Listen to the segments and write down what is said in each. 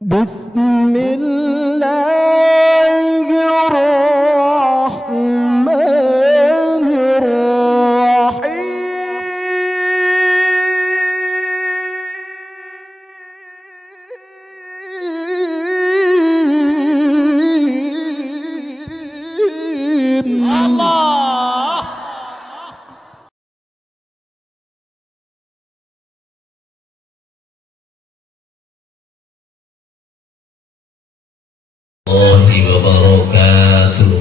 بسم الله الرحمن الرحيم الله. Wabarakatuh.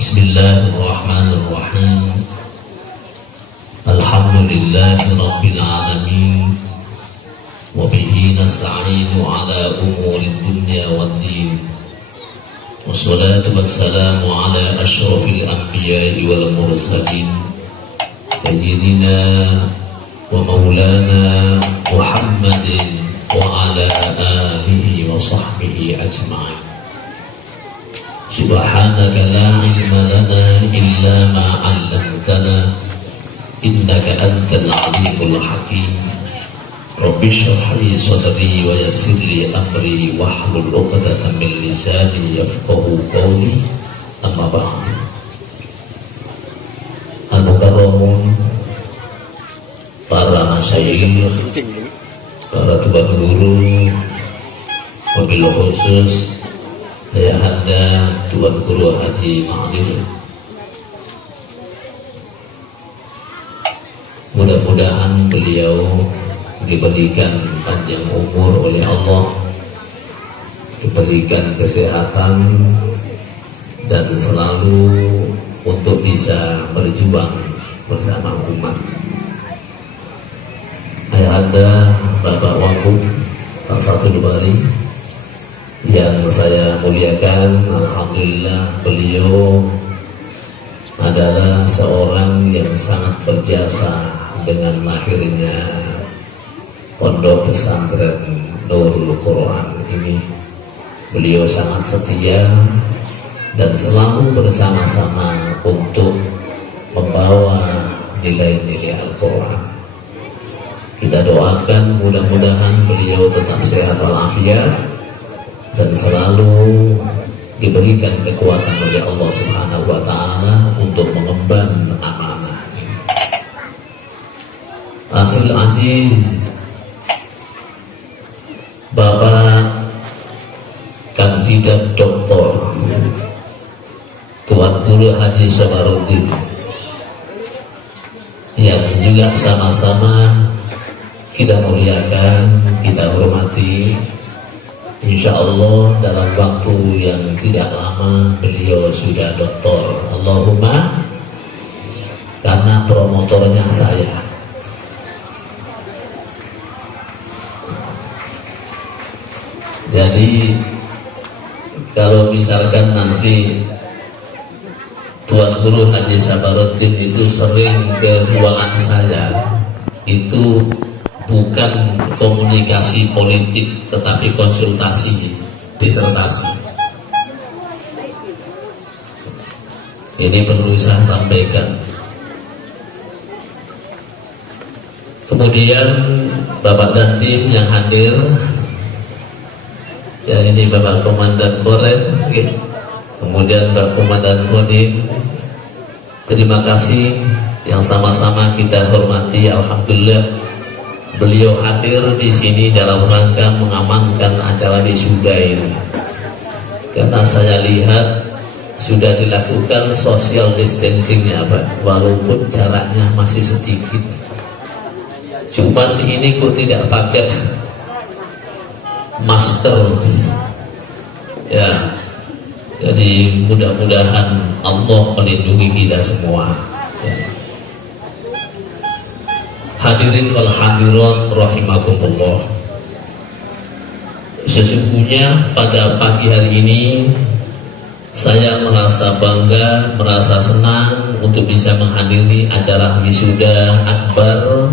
Bismillahirrahmanirrahim. Alhamdulillahi rabbil alamin. Wa bihi nasta'inu ala umuri dunya waddin. Wassalatu wassalamu ala asyrafil anbiya'i wal mursalin Sayyidina wa maulana Muhammadin wa ala alihi wa sahbihi ajma'in. Subhanaka la ilma lana illa ma 'allamtana innaka antal alimul hakim. Rabbi shrah li sadri wa yassir li amri wahlul 'uqdatam min lisani yafqahu qawli. Amma ba'du. Al-mukarramun, para masyayikh, para tuan guru, wabil khusus ayahanda Tuan Guru Haji Ma'rif, mudah-mudahan beliau diberikan panjang umur oleh Allah, diberikan kesehatan, dan selalu untuk bisa berjuang bersama umat. Ayahanda Bapak Wagub Pak Fathul Bari yang saya muliakan, alhamdulillah beliau adalah seorang yang sangat berjasa dengan lahirnya Pondok Pesantren Nurul Quran ini. Beliau sangat setia dan selalu bersama-sama untuk membawa nilai-nilai Al-Quran. Kita doakan mudah-mudahan beliau tetap sehat walafiat dan selalu diberikan kekuatan oleh Allah Subhanahu wa taala untuk mengemban amanah. Akhil Aziz, Bapak Kandidat Doktor Tuan Guru Haji Sabarudin, yang juga sama-sama kita muliakan, kita hormati. Insya Allah dalam waktu yang tidak lama beliau sudah doktor. Allahumma, karena promotornya saya. Jadi kalau misalkan nanti Tuan Guru Haji Sabarudin itu sering ke ruangan saya, itu bukan komunikasi politik tetapi konsultasi disertasi. Ini perlu saya sampaikan. Kemudian Bapak Dandim yang hadir, ya ini Bapak Komandan Korem, kemudian Bapak Komandan Kodim, terima kasih yang sama-sama kita hormati. Alhamdulillah beliau hadir di sini dalam rangka mengamankan acara wisuda ini, karena saya lihat sudah dilakukan social distancingnya, Pak, walaupun jaraknya masih sedikit. Cuman ini kok tidak pakai masker, ya. Jadi mudah-mudahan Allah melindungi kita semua, ya. Hadirin wal hadirat rahimakumullah. Sesungguhnya pada pagi hari ini saya merasa bangga, merasa senang untuk bisa menghadiri acara wisuda akbar,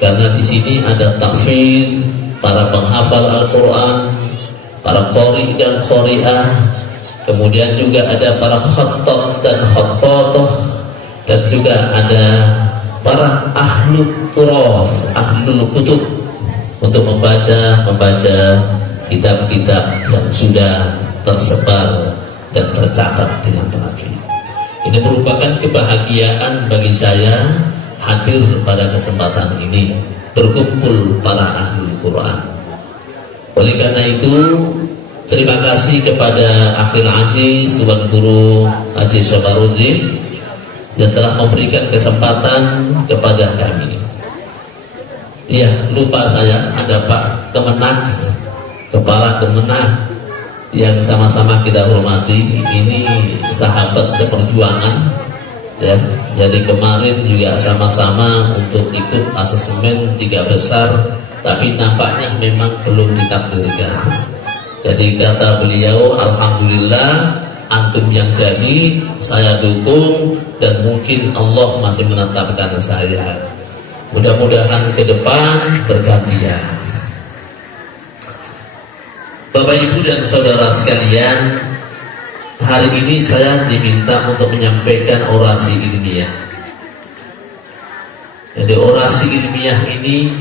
karena di sini ada tahfidz, para penghafal Al-Quran, para qori dan qori'ah, kemudian juga ada para khattab dan khattatoh, dan juga ada para ahlul turas, ahlul kutub untuk membaca kitab-kitab yang sudah tersebar dan tercatat dengan baik. Ini merupakan kebahagiaan bagi saya hadir pada kesempatan ini, berkumpul para ahlul Quran. Oleh karena itu, terima kasih kepada Akhil Aziz Tuan Guru Haji Sabarudin yang telah memberikan kesempatan kepada kami. Ya, lupa saya, ada Pak Kemenang, Kepala Kemenang yang sama-sama kita hormati. Ini sahabat seperjuangan, ya. Jadi kemarin juga sama-sama untuk ikut asesmen 3 besar, tapi nampaknya memang belum ditakdirkan. Jadi kata beliau, alhamdulillah antum yang jadi, saya dukung, dan mungkin Allah masih menetapkan saya. Mudah-mudahan ke depan bergantian. Bapak Ibu dan saudara sekalian, hari ini saya diminta untuk menyampaikan orasi ilmiah. Jadi orasi ilmiah ini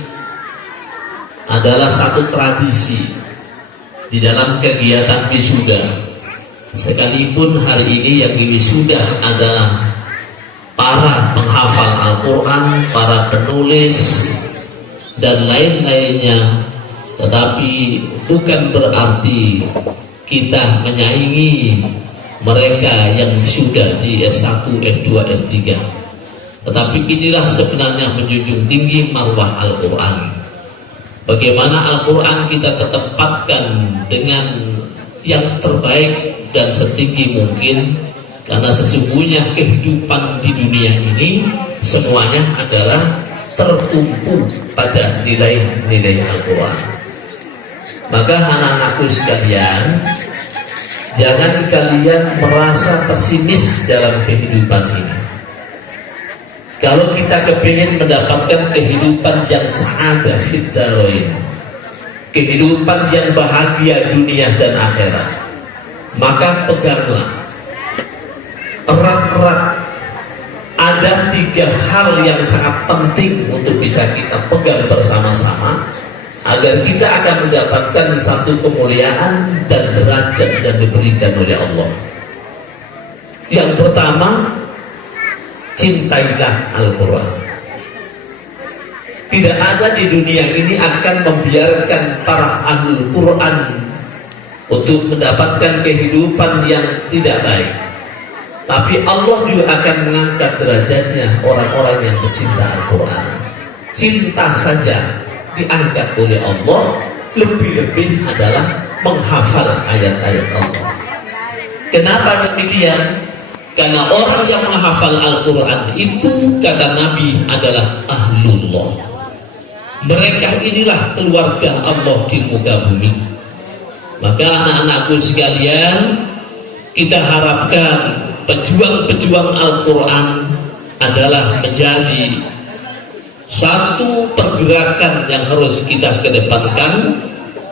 adalah satu tradisi di dalam kegiatan wisuda. Sekalipun hari ini yang wisuda adalah para penghafal Al-Quran, para penulis, dan lain-lainnya, tetapi bukan berarti kita menyaingi mereka yang sudah di S1, S2, S3. Tetapi inilah sebenarnya menjunjung tinggi marwah Al-Quran. Bagaimana Al-Quran kita tetapkan dengan yang terbaik dan setinggi mungkin, karena sesungguhnya kehidupan di dunia ini semuanya adalah tertumpu pada nilai-nilai Al-Quran. Maka anak-anakku sekalian, jangan kalian merasa pesimis dalam kehidupan ini. Kalau kita kepingin mendapatkan kehidupan yang sa'adah fid dharain, kehidupan yang bahagia dunia dan akhirat, maka peganglah erat-erat. Ada 3 hal yang sangat penting untuk bisa kita pegang bersama-sama agar kita akan mendapatkan satu kemuliaan dan derajat yang diberikan oleh Allah. Yang pertama, cintailah Al-Quran. Tidak ada di dunia ini akan membiarkan para ahlul Quran untuk mendapatkan kehidupan yang tidak baik. Tapi Allah juga akan mengangkat derajatnya orang-orang yang bercinta Al-Quran. Cinta saja diangkat oleh Allah, lebih-lebih adalah menghafal ayat-ayat Allah. Kenapa demikian? Karena orang yang menghafal Al-Quran itu, kata Nabi, adalah ahlullah. Mereka inilah keluarga Allah di muka bumi. Maka anak-anakku sekalian, kita harapkan pejuang-pejuang Al-Quran adalah menjadi satu pergerakan yang harus kita kedepankan.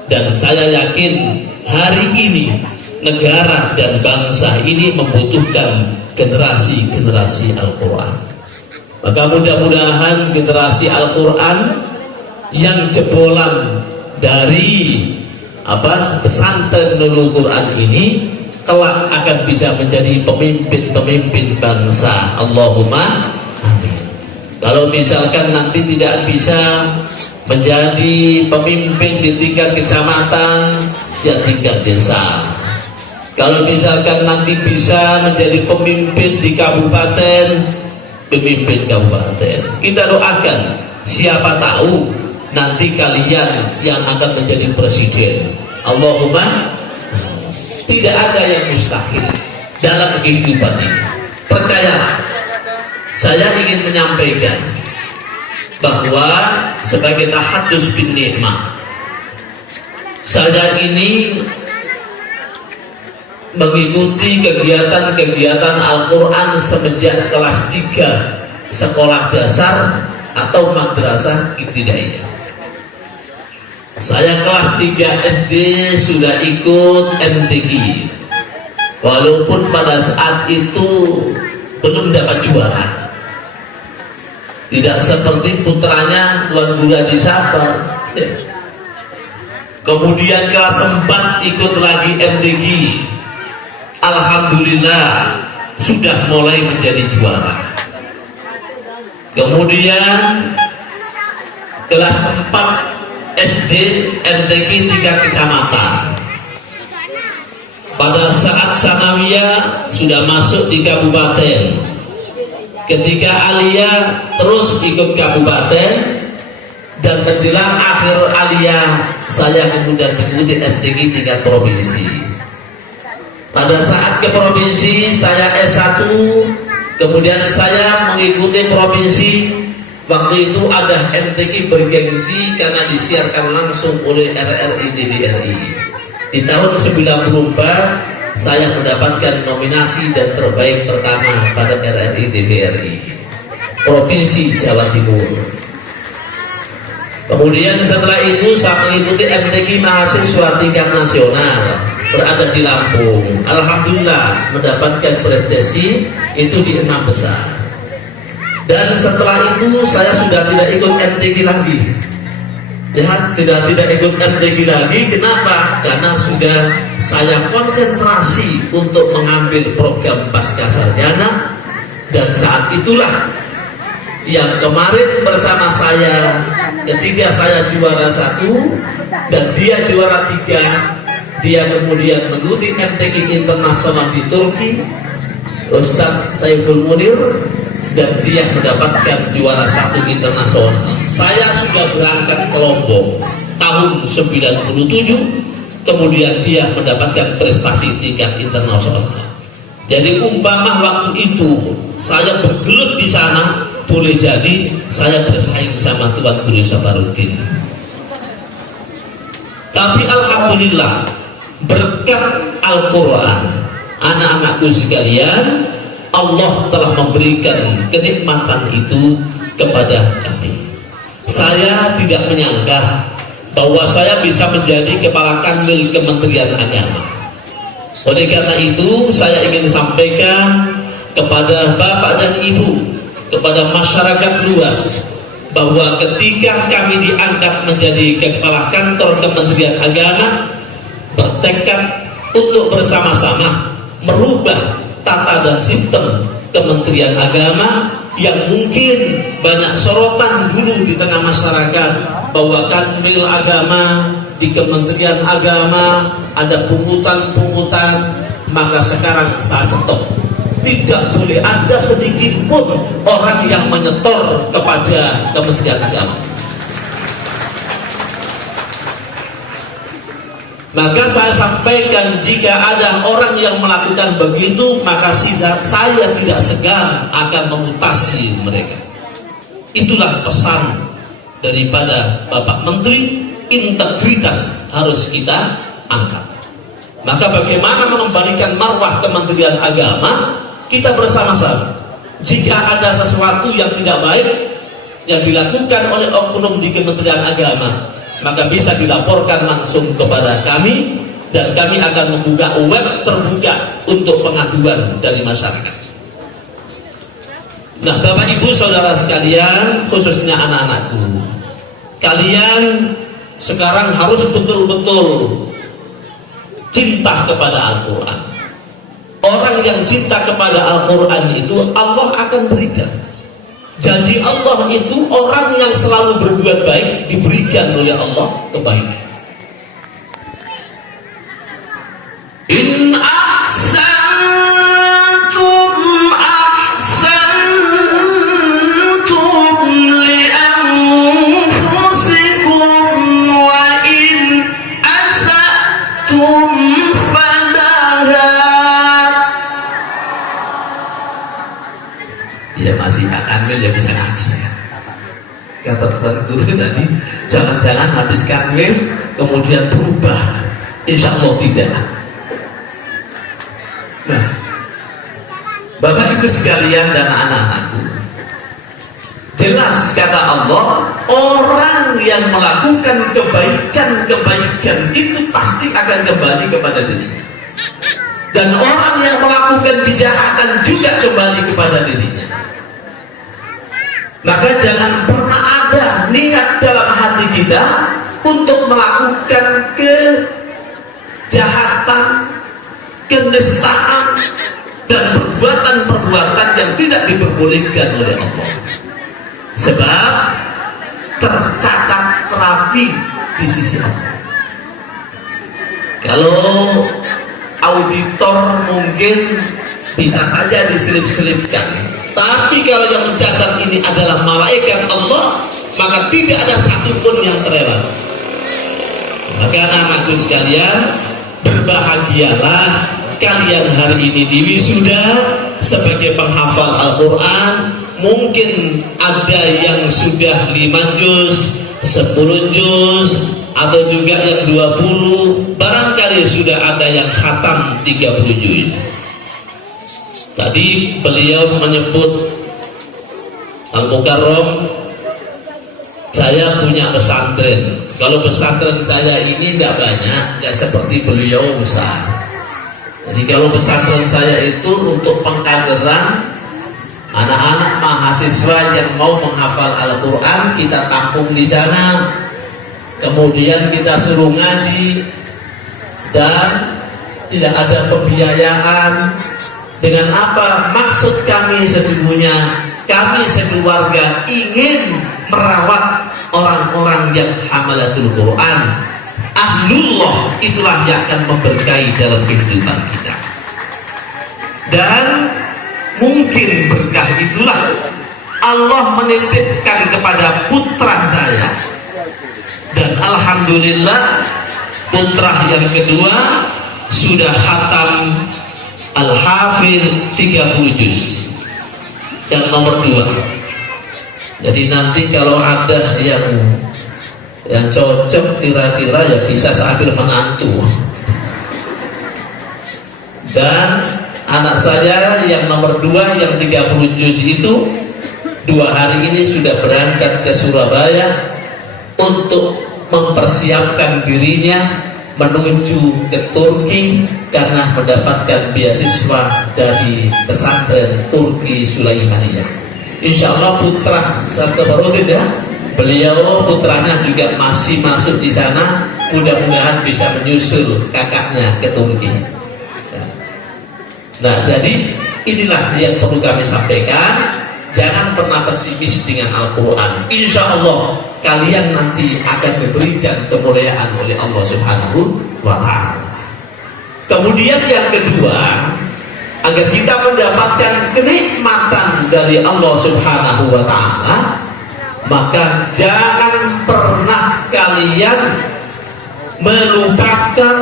Dan saya yakin hari ini negara dan bangsa ini membutuhkan generasi-generasi Al-Quran. Maka mudah-mudahan generasi Al-Quran yang jebolan dari pesantren Nurul Quran ini kelak akan bisa menjadi pemimpin-pemimpin bangsa. Allahumma amin. Kalau misalkan nanti tidak bisa menjadi pemimpin di tingkat kecamatan, ya tingkat desa. Kalau misalkan nanti bisa menjadi pemimpin di kabupaten, pemimpin kabupaten. Kita doakan, siapa tahu nanti kalian yang akan menjadi presiden. Allahumma, tidak ada yang mustahil dalam kehidupan ini. Percayalah, saya ingin menyampaikan bahwa sebagai tahadus bin nikmah, saya ini mengikuti kegiatan-kegiatan Al-Quran semenjak kelas 3 sekolah dasar atau madrasah ibtidaiyah. Saya kelas 3 SD sudah ikut MTQ, walaupun pada saat itu belum dapat juara. tidak seperti putranya Tuan Guru Haji Sabar. Kemudian kelas 4 ikut lagi MTQ, alhamdulillah sudah mulai menjadi juara. Kemudian kelas 4 SD MTQ 3 kecamatan. Pada saat sanawiyah sudah masuk di kabupaten. Ketika aliyah terus ikut kabupaten, dan menjelang akhir aliyah saya kemudian mengikuti MTQ tingkat provinsi. Pada saat ke provinsi saya S1, kemudian saya mengikuti provinsi. Waktu itu ada MTQ bergengsi karena disiarkan langsung oleh RRI TVRI. Di tahun 94 saya mendapatkan nominasi dan terbaik pertama pada RRI TVRI Provinsi Jawa Timur. Kemudian setelah itu saya mengikuti MTQ mahasiswa tingkat nasional berada di Lampung. Alhamdulillah mendapatkan prestasi itu di 6 besar. Dan setelah itu saya sudah tidak ikut MTQ lagi. Ya, sudah tidak ikut MTQ lagi. Kenapa? Karena sudah saya konsentrasi untuk mengambil program pasca sarjana. Dan saat itulah yang kemarin bersama saya, ketika saya juara 1 dan dia juara 3, dia kemudian mengikuti MTQ internasional di Turki, Ustadz Saiful Munir, dan dia mendapatkan juara 1 internasional. Saya sudah berangkat ke Lombok tahun 97, kemudian dia mendapatkan prestasi tingkat internasional. Jadi umpama waktu itu saya bergelut di sana, boleh jadi saya bersaing sama Tuan Guru Sabaruddin. Tapi alhamdulillah berkat Al-Quran, anak-anakku sekalian, Allah telah memberikan kenikmatan itu kepada kami. Saya tidak menyangka bahwa saya bisa menjadi kepala kanwil Kementerian Agama. Oleh karena itu saya ingin sampaikan kepada Bapak dan Ibu, kepada masyarakat luas, bahwa ketika kami diangkat menjadi kepala kantor Kementerian Agama, bertekad untuk bersama-sama merubah tata dan sistem Kementerian Agama yang mungkin banyak sorotan dulu di tengah masyarakat bahwa kanwil agama di Kementerian Agama ada pungutan-pungutan. Maka sekarang saya stop. Tidak boleh ada sedikit pun orang yang menyetor kepada Kementerian Agama. Maka saya sampaikan, jika ada orang yang melakukan begitu, maka saya tidak segan akan memutasi mereka. Itulah pesan daripada Bapak Menteri, integritas harus kita angkat. Maka bagaimana mengembalikan marwah Kementerian Agama? Kita bersama-sama. Jika ada sesuatu yang tidak baik yang dilakukan oleh oknum di Kementerian Agama, maka bisa dilaporkan langsung kepada kami, dan kami akan membuka web terbuka untuk pengaduan dari masyarakat. Nah, Bapak Ibu Saudara sekalian, khususnya anak-anakku, kalian sekarang harus betul-betul cinta kepada Al-Quran. Orang yang cinta kepada Al-Quran itu Allah akan berikan. Janji Allah itu, orang yang selalu berbuat baik diberikan oleh Allah kebaikan. In ahsantum ahsantum li anfusikum wa in asatum falaha. Ya masih kanwil ya bisa ngaji. Kata Tuan Guru tadi, jangan-jangan habis kanwil kemudian berubah. Insya Allah tidak. Nah, Bapak Ibu sekalian dan anak-anakku, jelas kata Allah, orang yang melakukan kebaikan-kebaikan itu pasti akan kembali kepada dirinya. Dan orang yang melakukan kejahatan juga kembali kepada dirinya. Maka jangan pernah ada niat dalam hati kita untuk melakukan kejahatan, kenistaan, dan perbuatan-perbuatan yang tidak diperbolehkan oleh Allah. Sebab tercatat rapi di sisi Allah. Kalau auditor mungkin bisa saja diselip-selipkan, tapi kalau yang mencatat ini adalah malaikat Allah, maka tidak ada satupun yang terlewat. Maka anak-anakku sekalian, berbahagialah kalian hari ini diwisuda sebagai penghafal Al-Quran. Mungkin ada yang sudah 5 juz, 10 juz, atau juga yang 20, barangkali sudah ada yang khatam 30 juz. Tadi beliau menyebut Al-Mukarram, saya punya pesantren. Kalau pesantren saya ini tidak banyak, tidak seperti beliau besar. Jadi kalau pesantren saya itu untuk pengkaderan anak-anak mahasiswa yang mau menghafal Al-Quran, kita tampung di sana, kemudian kita suruh ngaji, dan tidak ada pembiayaan. Dengan apa? Maksud kami sesungguhnya, kami sekeluarga ingin merawat orang-orang yang hamalatul Quran. Ahlullah itulah yang akan memberkahi dalam kehidupan kita. Dan mungkin berkah itulah Allah menitipkan kepada putra saya. Dan alhamdulillah putra yang kedua sudah khatam Al-Hafidh 30 juz. Yang nomor 2. Jadi nanti kalau ada yang cocok kira-kira ya bisa sambil menantu. Dan anak saya yang nomor 2 yang 30 juz itu 2 hari ini sudah berangkat ke Surabaya untuk mempersiapkan dirinya menuju ke Turki karena mendapatkan beasiswa dari pesantren Turki Sulaimaniyah. Insya Allah putra Sabarudin ya, beliau putranya juga masih masuk di sana, mudah-mudahan bisa menyusul kakaknya ke Turki. Nah, jadi inilah yang perlu kami sampaikan. Jangan pernah pesimis dengan Al-Quran. Insya Allah kalian nanti akan diberikan kemuliaan oleh Allah Subhanahu wa Ta'ala. Kemudian yang kedua, agar kita mendapatkan kenikmatan dari Allah Subhanahu wa Ta'ala, maka jangan pernah kalian melupakan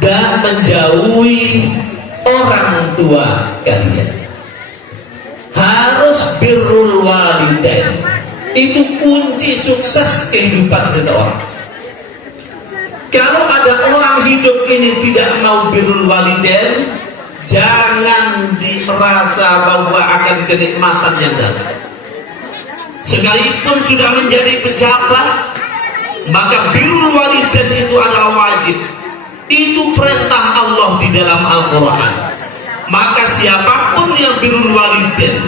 dan menjauhi orang tua kalian. Harus birrul walidain. Itu kunci sukses kehidupan seseorang. Kalau ada orang hidup ini tidak mau birrul walidain, jangan dirasa bahwa akan kenikmatan yang datang. Sekalipun sudah menjadi pejabat, maka birrul walidain itu adalah wajib. Itu perintah Allah di dalam Al-Quran. Maka siapapun yang birrul walidain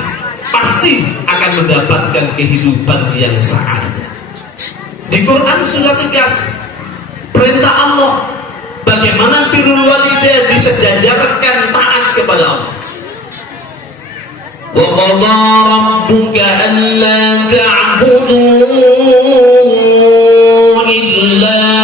pasti akan mendapatkan kehidupan yang sa'adah. Di Quran sudah tegas perintah Allah bagaimana birrul walidain disejajarkan taat kepada Allah. Wa qadha rabbuka alla ta'budu illa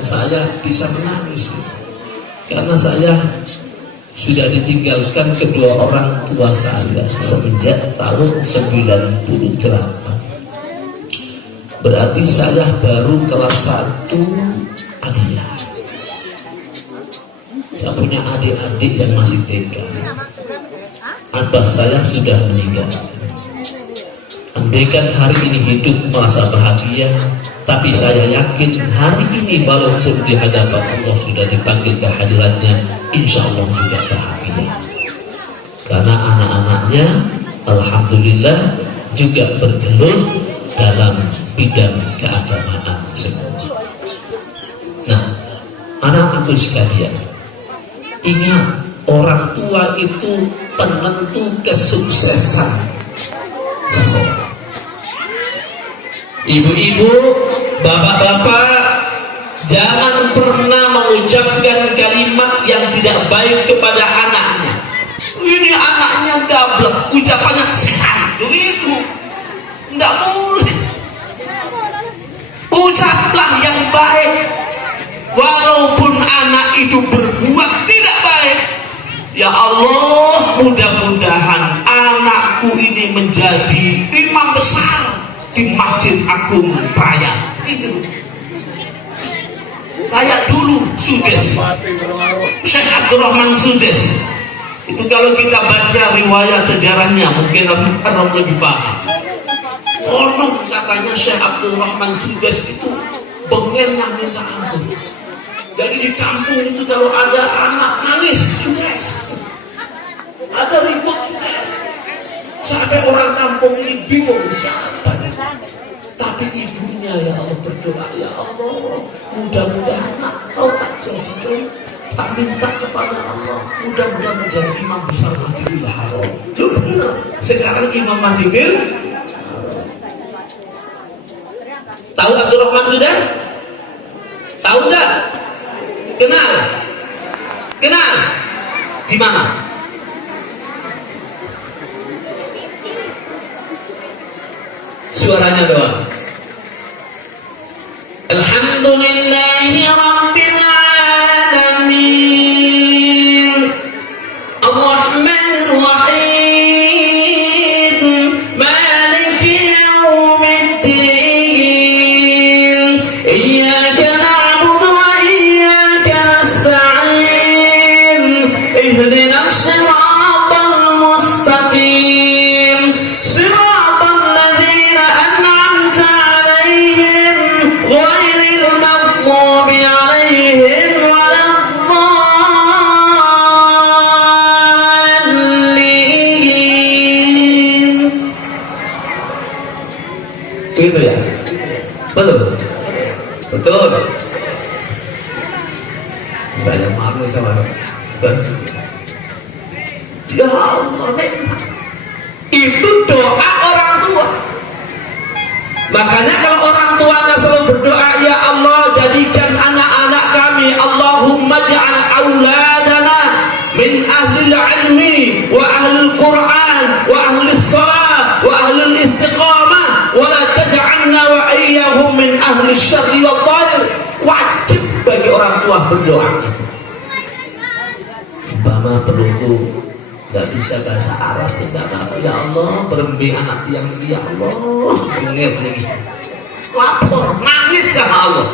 saya bisa menangis karena saya sudah ditinggalkan kedua orang tua saya semenjak tahun 98. Berarti saya baru kelas 1 aliyah. Saya punya adik-adik yang masih TK. Abah saya sudah meninggal. Andaikan hari ini hidup merasa bahagia, tapi saya yakin hari ini walaupun di hadapan Allah sudah dipanggil ke hadiratnya, insya Allah juga bahagia. Karena anak-anaknya alhamdulillah juga bergelut dalam bidang keagamaan semua. Nah, anak-anakku sekalian, ingat, orang tua itu penentu kesuksesan seseorang. Ibu-ibu, bapak-bapak, jangan pernah mengucapkan kalimat yang tidak baik kepada anaknya. Ini anaknya gablek, ucapannya setan, begitu. Tidak boleh. Ucaplah yang baik, walaupun anak itu berbuat tidak baik. Ya Allah, mudah-mudahan anakku ini menjadi imam besar di Masjid Agung Raya. Itu kayak dulu Sudes, Syekh Abdurrahman Sudes. Itu kalau kita baca riwayat sejarahnya mungkin orang lebih paham. Konon katanya Syekh Abdurrahman Sudes itu bengelnya minta ampun. Jadi di kampung itu kalau ada anak nangis, Sudes, ada ribut, Sudes, sampai orang kampung ini bingung siapa. Tapi ibunya ya Allah berdoa, ya Allah, mudah-mudahan kau tak jadikan, tak minta kepada Allah, mudah-mudahan menjadi imam besar Masjidil Haram. Itu benar. Sekarang imam Masjidil Haram. Tahu Abdurrahman sudah? Tahu enggak? Kenal? Kenal? Di mana? Suaranya doang. Alhamdulillahi Rabbil Alamin, Ar-Rahmanir Rahim, Maliki Yawmiddin, Iyyaka na'budu wa iyyaka nasta'in, Ihdinas siratal mustaqim, siratal ladzina an'amta 'alaihim ghairil maghdubi 'alaihim waladdallin. Itu ya? Betul? Betul. Saya malu sama ya Allah, itu doa orang tua. Makanya kalau orang tuanya selalu berdoa, ya Allah jadikan anak-anak kami, Allahumma ja'al auladana min ahlil ilmi wa ahlil Quran wa ahlil salat wa ahlil istiqamah wa la taj'alna wa iyyahum min ahlil syarri wal dhair. Wajib bagi orang tua berdoa. Umpama perluku nggak bisa bahasa Arab, tidak apa, ya Allah berembi anak yang ya Allah, lapor, nangis sama Allah.